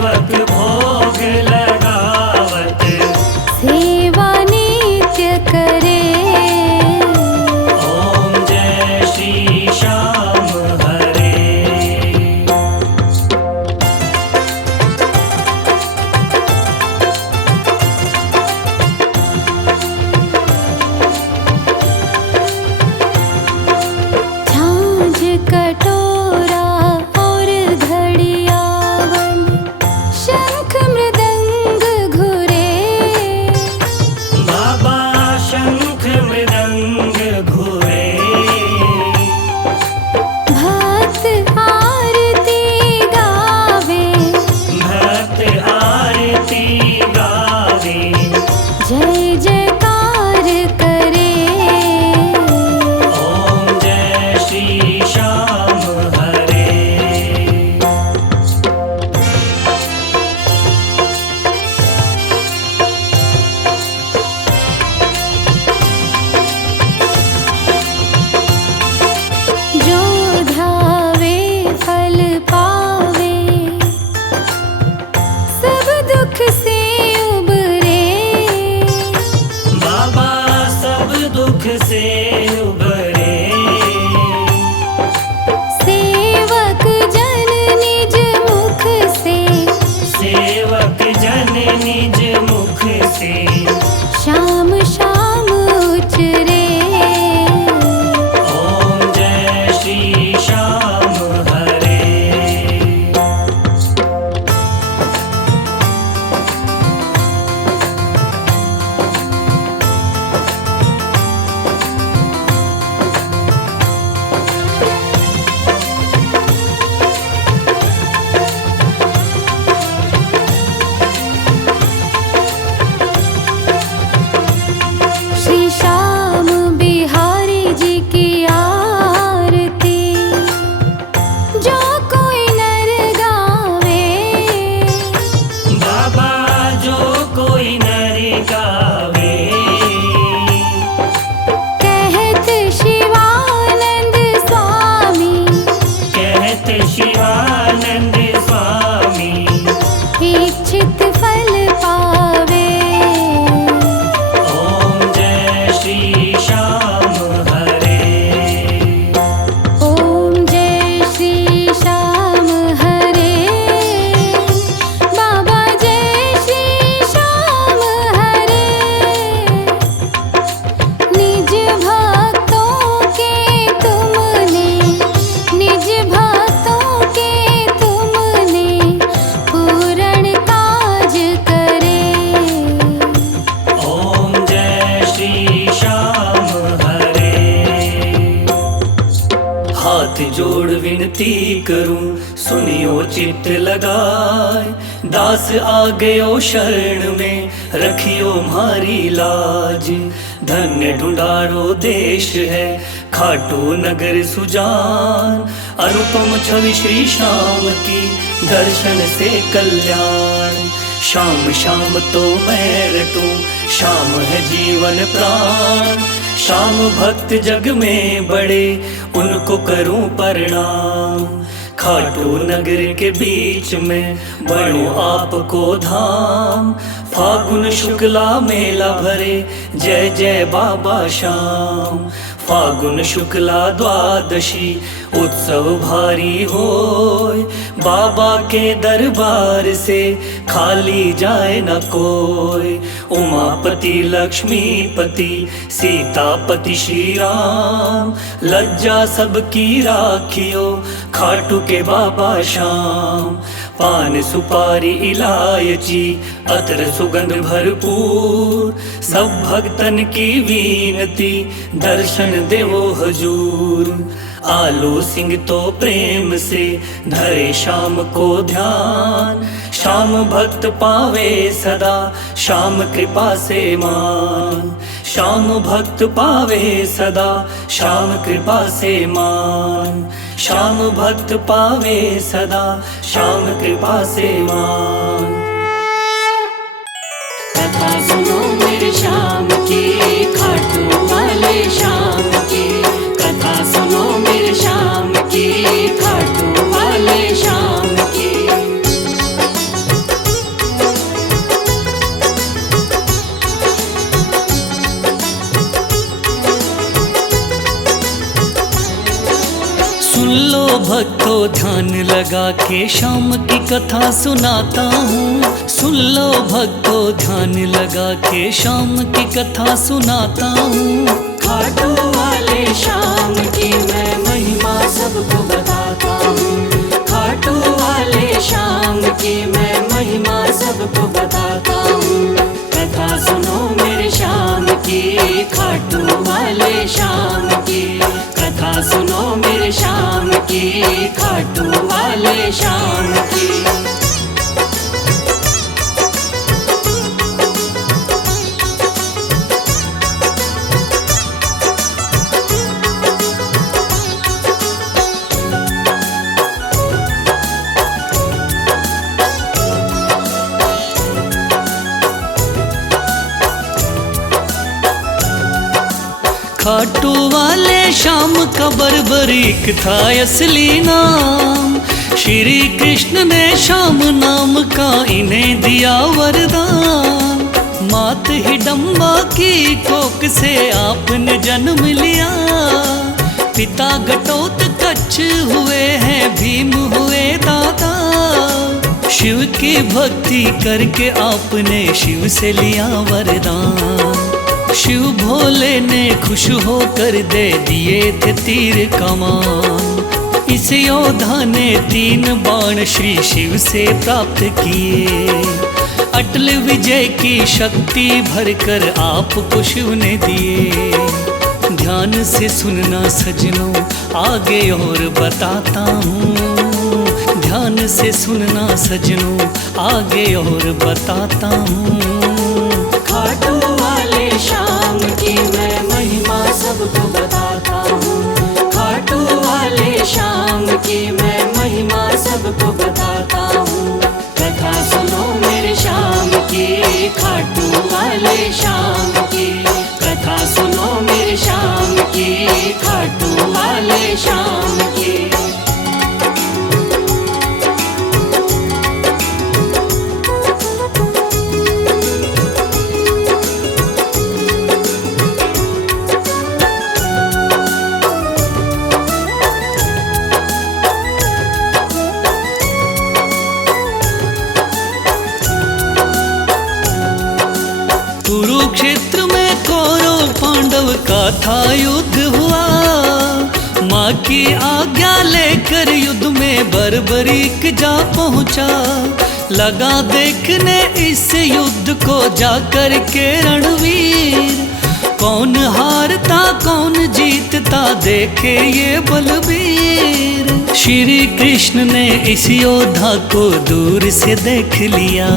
सेवक भोग लगावत सेवा नित्य करे। ओम जय श्री श्याम हरे। झांझ कटोरा और घड़ियावन, शंख मृदंग घुरे। बाबा शंख मृदंग घुरे। भक्त आरती गावे, भक्त आरती गावे। जय जयकार करे। ओम जय श्री श्याम हरे। जो ध्यावे फल पावे, सब दुख से उबरे। बाबा सब दुख से उबरे। सेवक जन निज मुख से, सेवक जन निज मुख से शाम शाम उचरे। ओम जय श्री श्याम हरे। श्री श्याम बिहारी जी की आरती, जो कोई नर गावे। बाबा जो कोई नर गावे। कहत शिवानंद स्वामी, कहत शिवानंद स्वामी इच्छित फल पावे। ओम जय श्री श्याम हरे। ओम जय श्री श्याम हरे। बाबा जय श्री श्याम हरे। निज भक्तों के तुमने, निज भक्तों के तुमने पूर्ण काज करे। ओम जय श्री श्याम हरे। हाथ जोड़ विनती करूं सुनियो चित्त लगाए। दास आ गयो शरण में रखियो म्हारी लाज। धन्य ढूंढारो देश है खाटू नगर सुजान। अनुपम छवि श्री श्याम की दर्शन से कल्याण। शाम शाम तो मैं रटूं शाम है जीवन प्राण। शाम भक्त जग में बड़े उनको करूं प्रणाम। खाटू नगर के बीच में बनो आपको धाम। फागुन शुक्ला मेला भरे जय जय बाबा श्याम। फागुन शुक्ला द्वादशी उत्सव भारी होय। बाबा के दरबार से खाली जाए न कोई। उमापति लक्ष्मीपति सीतापति श्री राम। लज्जा सबकी राखियो खाटू के बाबा श्याम। पान सुपारी इलायची अतर सुगंध भरपूर। सब भक्तन की विनती दर्शन देवो हजूर। आलू सिंह तो प्रेम से धरे शाम को ध्यान। श्याम भक्त पावे सदा श्याम कृपा से मान। श्याम भक्त पावे सदा श्याम कृपा से मान। श्याम भक्त पावे सदा श्याम कृपा से मान। कथा सुनो मेरे श्याम की खाटू वाले श्याम की। कथा सुनो मेरे श्याम की खाटू वाले श्याम की। भक्तों ध्यान लगा के श्याम की कथा सुनाता हूँ। सुन लो भक्तों ध्यान लगा के श्याम की कथा सुनाता हूँ। खाटू वाले श्याम की मैं महिमा सबको बताता हूँ। खाटू वाले श्याम की मैं महिमा सबको बताता हूँ। कथा सुनो मेरे श्याम की, खाटू वाले श्याम की। कथा सुनो मेरे श्याम की, खाटू वाले श्याम की। खाटू वाले श्याम का बर्बरीक था असली नाम। श्री कृष्ण ने श्याम नाम का इन्हें दिया वरदान। मात हिडम्बा की कोख से आपने जन्म लिया। पिता घटोत्कच हुए हैं, भीम हुए दादा। शिव की भक्ति करके आपने शिव से लिया वरदान। शिव भोले ने खुश होकर दे दिए थे तीर कमान। इस योद्धा ने 3 बाण श्री शिव से प्राप्त किए। अटल विजय की शक्ति भरकर आपको शिव ने दिए। ध्यान से सुनना सजनों, आगे और बताता हूँ। ध्यान से सुनना सजनों, आगे और बताता हूँ। खाटू वाले श्याम की मैं महिमा सबको बताता हूँ। खाटू वाले श्याम की मैं महिमा सबको बताता हूँ। कथा सुनो मेरे श्याम की, खाटू वाले श्याम की। कथा सुनो मेरे श्याम की, खाटू वाले श्याम की। कुरुक्षेत्र में कौरव पांडव का था युद्ध हुआ। माँ की आज्ञा लेकर युद्ध में बर्बरीक जा पहुँचा। लगा देखने इस युद्ध को जाकर के रणवीर। कौन हारता कौन जीतता देखे ये बलबीर। श्री कृष्ण ने इस योद्धा को दूर से देख लिया।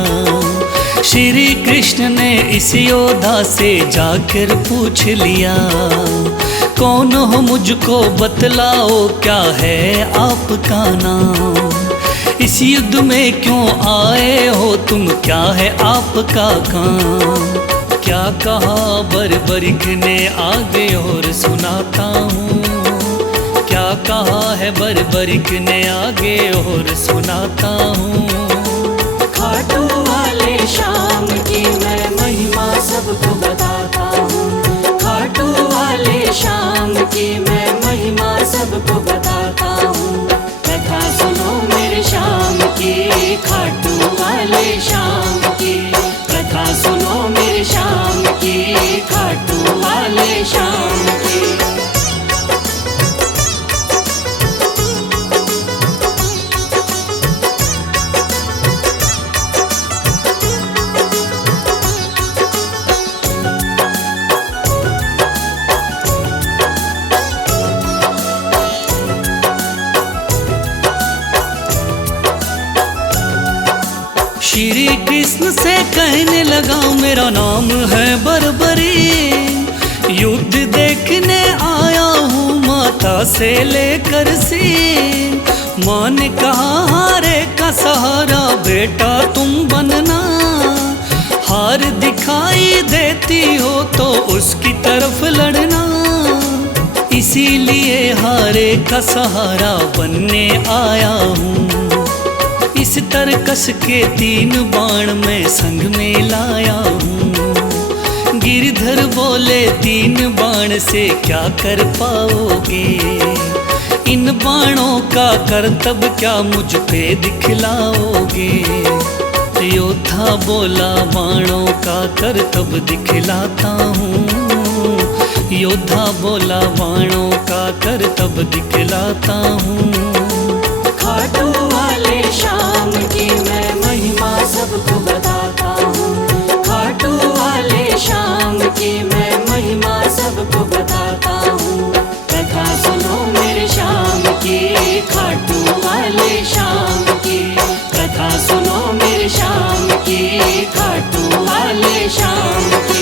श्री कृष्ण ने इस योद्धा से जाकर पूछ लिया। कौन हो मुझको बतलाओ, क्या है आपका नाम। इस युद्ध में क्यों आए हो तुम, क्या है आपका काम। क्या कहा बर्बरीक ने आगे और सुनाता हूँ। क्या कहा है बर्बरीक ने आगे और सुनाता हूँ। खाटू वाले श्याम की मैं महिमा सबको बताता हूँ। खाटू वाले श्याम की मैं महिमा सबको बताता हूँ। कथा सुनो मेरे श्याम की, खाटू वाले श्याम की। कथा सुनो मेरे श्याम की, खाटू वाले श्याम की। श्री कृष्ण से कहने लगा मेरा नाम है बर्बरी। युद्ध देखने आया हूँ माता से लेकर सीन। माँ ने कहा हारे का सहारा बेटा तुम बनना। हार दिखाई देती हो तो उसकी तरफ लड़ना। इसीलिए हारे का सहारा बनने आया हूँ। इस तरकस के 3 बाण मैं संग में लाया हूँ। गिरधर बोले 3 बाण से क्या कर पाओगे। इन बाणों का करतब क्या मुझ पे दिखलाओगे? योद्धा बोला बाणों का करतब दिखलाता हूँ। योद्धा बोला बाणों का करतब दिखलाता हूँ। खाटू वाले शाम की मैं महिमा सबको बताता हूँ। खाटू वाले शाम की मैं महिमा सबको बताता हूँ। कथा सुनो मेरे शाम की, खाटू वाले शाम की। कथा सुनो मेरे शाम की, खाटू वाले शाम की।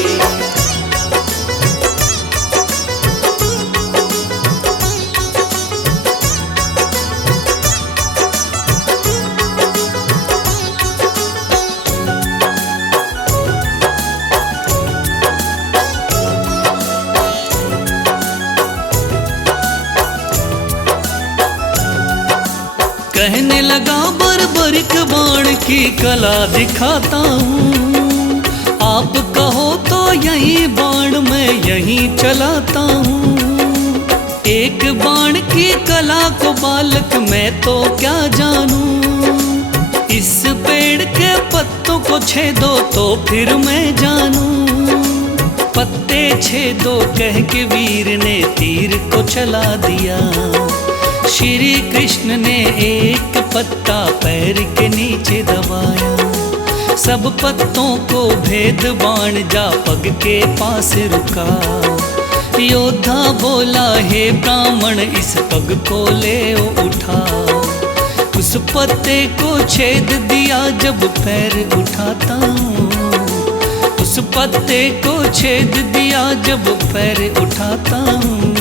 कहने लगा बर्बरिक बाण की कला दिखाता हूँ। आप कहो तो यही बाण मैं यहीं चलाता हूँ। एक बाण की कला को बालक मैं तो क्या जानूं। इस पेड़ के पत्तों को छेदो तो फिर मैं जानूं। पत्ते छेदो कह के वीर ने तीर को चला दिया। श्री कृष्ण ने एक पत्ता पैर के नीचे दबाया। सब पत्तों को भेद बाण जा पग के पास रुका। योद्धा बोला हे ब्राह्मण इस पग को ले उठा। उस पत्ते को छेद दिया जब पैर उठाता हूँ। उस पत्ते को छेद दिया जब पैर उठाता हूँ।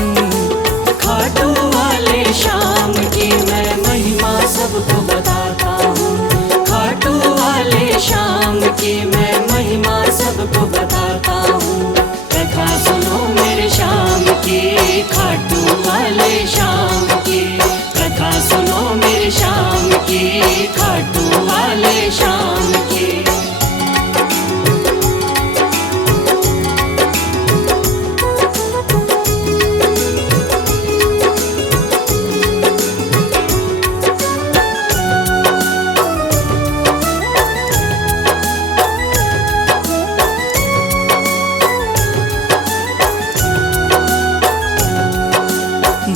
खाटू वाले शाम की मैं महिमा सबको बताता हूँ। खाटू वाले शाम की मैं महिमा सबको बताता हूँ। कथा सुनो मेरे शाम की, खाटू वाले शाम की। कथा सुनो मेरे शाम की, खाटू वाले शाम की।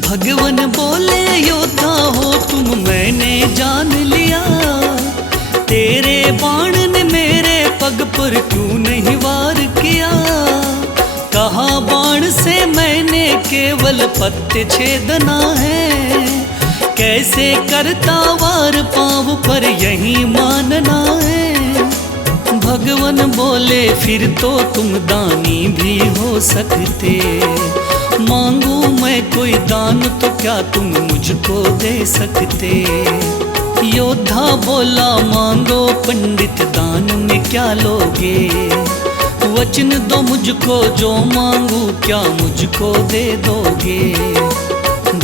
भगवान बोले योद्धा हो तुम मैंने जान लिया। तेरे बाण ने मेरे पग पर क्यों नहीं वार किया। कहा बाण से मैंने केवल पत्ते छेदना है। कैसे करता वार पाँव पर यही मानना है। भगवान बोले फिर तो तुम दानी भी हो सकते। मांगू मैं कोई दान तो क्या तुम मुझको दे सकते। योद्धा बोला मांगो पंडित दान में क्या लोगे। वचन दो मुझको जो मांगू क्या मुझको दे दोगे।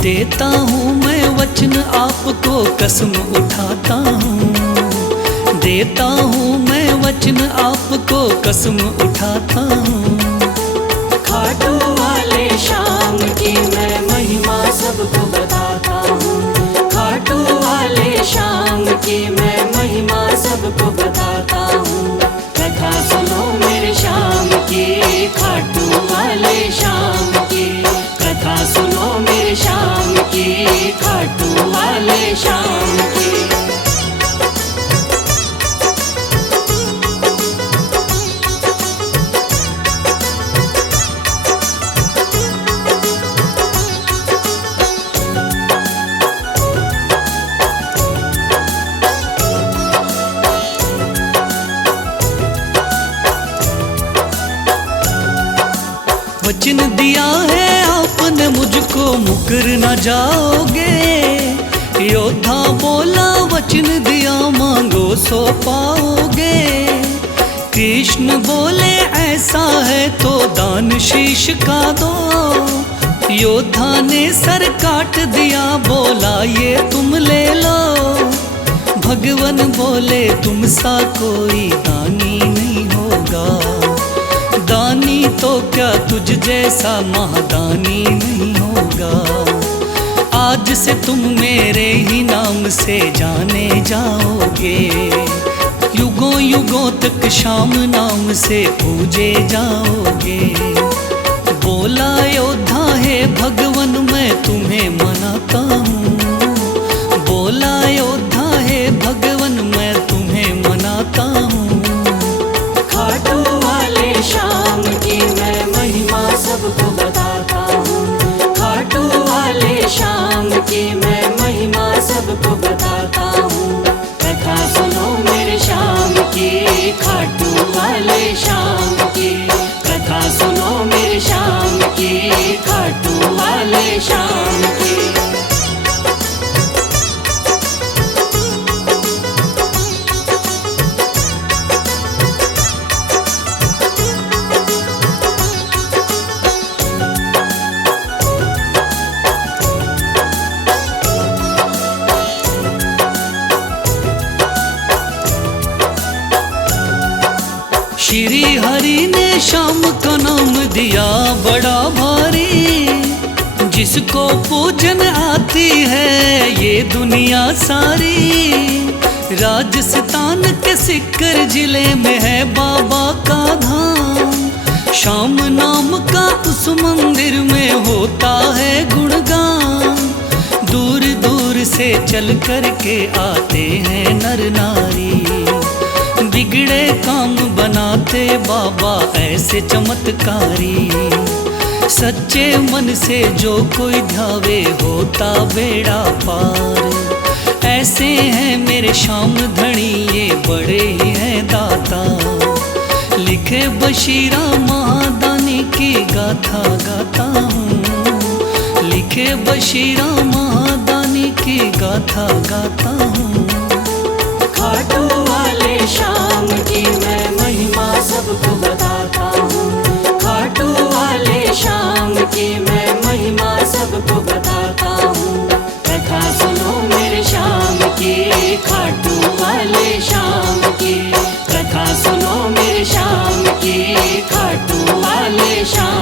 देता हूँ मैं वचन आपको कसम उठाता हूँ। देता हूँ मैं वचन आपको कसम उठाता हूँ। खाटू वाले शाम की मैं महिमा सबको बताता हूँ। खाटू वाले शाम की मैं महिमा सबको बताता हूँ। कथा सुनो मेरे शाम की, खाटू वाले शाम की। कथा सुनो मेरे शाम की, खाटू वाले शाम की। वचन दिया है आपने मुझको मुकर न जाओगे। योद्धा बोला वचन दिया मांगो सो पाओगे। कृष्ण बोले ऐसा है तो दान शीश का दो। योद्धा ने सर काट दिया बोला ये तुम ले लो। भगवान बोले तुम सा कोई दानी नहीं होगा। तो क्या तुझ जैसा महादानी नहीं होगा। आज से तुम मेरे ही नाम से जाने जाओगे, युगों युगों तक श्याम नाम से पूजे जाओगे। बोला योद्धा है भगवन मैं तुम्हें मनाता हूँ, बोला योद्धा है भगवन मैं तुम्हें मनाता हूँ। खाटू वाले श्याम की मैं महिमा सबको बताता हूँ, खाटू वाले श्याम की मैं महिमा सबको बताता हूँ। कथा सुनो मेरे श्याम की, खाटू वाले श्याम की, कथा सुनो मेरे श्याम की, खाटू वाले श्याम की। श्री हरि ने श्याम का नाम दिया बड़ा भारी, जिसको पूजन आती है ये दुनिया सारी। राजस्थान के सिक्कर जिले में है बाबा का धाम, श्याम नाम का उस मंदिर में होता है गुणगान। दूर दूर से चल कर के आते हैं नर नारी, बिगड़े काम बनाते बाबा ऐसे चमत्कारी। सच्चे मन से जो कोई ध्यावे होता बेड़ा पार। ऐसे हैं मेरे श्याम धनी ये बड़े ही हैं दाता, लिखे बशीरा महादानी की गाथा गाता हूँ, लिखे बशीरा महादानी की गाथा गाता हूँ। खाटू वाले श्याम की मैं महिमा सबको बताता हूँ, खाटू वाले श्याम की मैं महिमा सबको बताता हूँ। कथा सुनो मेरे श्याम की, खाटू वाले श्याम की, कथा सुनो मेरे श्याम की, खाटू वाले श्याम